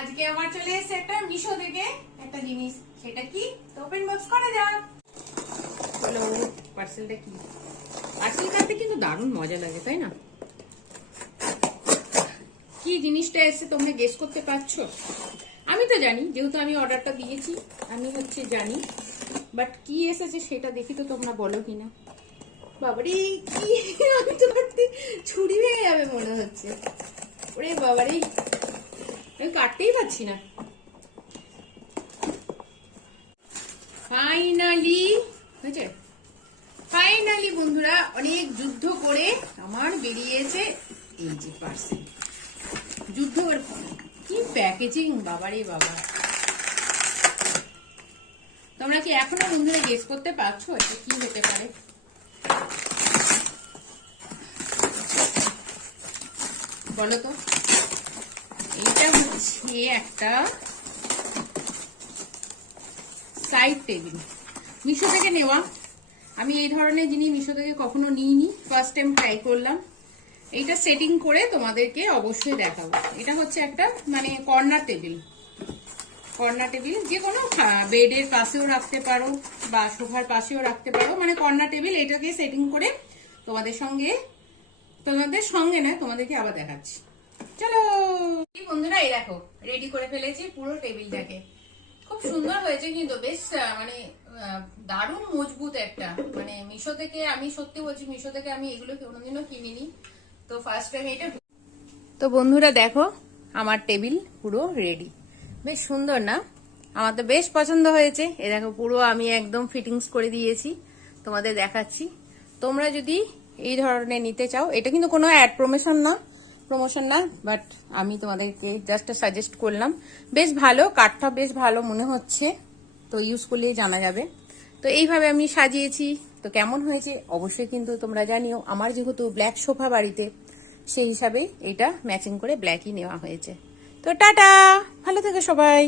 আজকে আমার চলে এসেছে একটা মিশো থেকে একটা জিনিস, সেটা কি তো ওপেন বক্স করা যাক। বলো পার্সেলটা কি? পার্সেল কাটতে কিন্তু দারুণ মজা লাগে, তাই না? কি জিনিসটা এসেছে তোমরা গেস করতে পারছো? আমি তো জানি, যেহেতু আমি অর্ডারটা দিয়েছি আমি জানি, বাট কি এসেছে সেটা দেখি তো তোমরা বলো কিনা। বাবারে কি, আমি তো ভাবছি ছুরি ভেঙে যাবে মনে হচ্ছে। ওরে বাবারে, আমি কাটতেই পারছি না। ফাইনালি হয়েছে, ফাইনালি বন্ধুরা অনেক যুদ্ধ করে আমার বেরিয়েছে এই যে পার্সেল। যুদ্ধ কি প্যাকেজিং, বাবারে বাবা। তোমরা কি এখনো বন্ধুরা গেস করতে পারছো এটা কি হতে পারে? বলো তো। এইটা হচ্ছে একটা সাইড টেবিল, মিশো থেকে নেওয়া। আমি এই ধরনের জিনিস মিশো থেকে কখনো নিইনি, ফার্স্ট টাইম ট্রাই করলাম। এইটা সেটিং করে তোমাদেরকে অবশ্যই দেখাবো। এটা হচ্ছে একটা মানে কর্নার টেবিল, কর্নার টেবিল যে কোনো বেডের পাশেও রাখতে পারো বা সোফার পাশেও রাখতে পারো, মানে কর্নার টেবিল। এটাকে সেটিং করে তোমাদের সঙ্গে না তোমাদেরকে আবার দেখাচ্ছি। চলো বন্ধুরা, এই দেখো রেডি করে ফেলেছি পুরো টেবিলটাকে। খুব সুন্দর হয়েছে কিন্তু, বেশ মানে দারুণ মজবুত একটা। মানে মিশো থেকে, আমি সত্যি বলছি মিশো থেকে আমি এগুলো কোনোদিনও কিনিনি, তো ফার্স্ট টাইম এটা। তো বন্ধুরা দেখো আমার টেবিল পুরো রেডি, বেশ সুন্দর না? আমার তো বেশ পছন্দ হয়েছে। এ দেখো পুরো আমি একদম ফিটিংস করে দিয়েছি, তোমাদের দেখাচ্ছি। তোমরা যদি এই ধরনের নিতে চাও, এটা কিন্তু কোনো অ্যাড প্রমোশন না, বাট আমি তোমাদেরকে জাস্ট সাজেস্ট করলাম। বেশ ভালো, কাঠটা বেশ ভালো মনে হচ্ছে, তো ইউজ করলেই জানা যাবে। তো এইভাবে আমি সাজিয়েছি, তো কেমন হয়েছে অবশ্যই কিন্তু তোমরা জানিও। আমার যেহেতু ব্ল্যাক সোফা বাড়িতে, সেই হিসাবে এটা ম্যাচিং করে ব্ল্যাকই নেওয়া হয়েছে। তো টাটা, ভালো থেকো সবাই।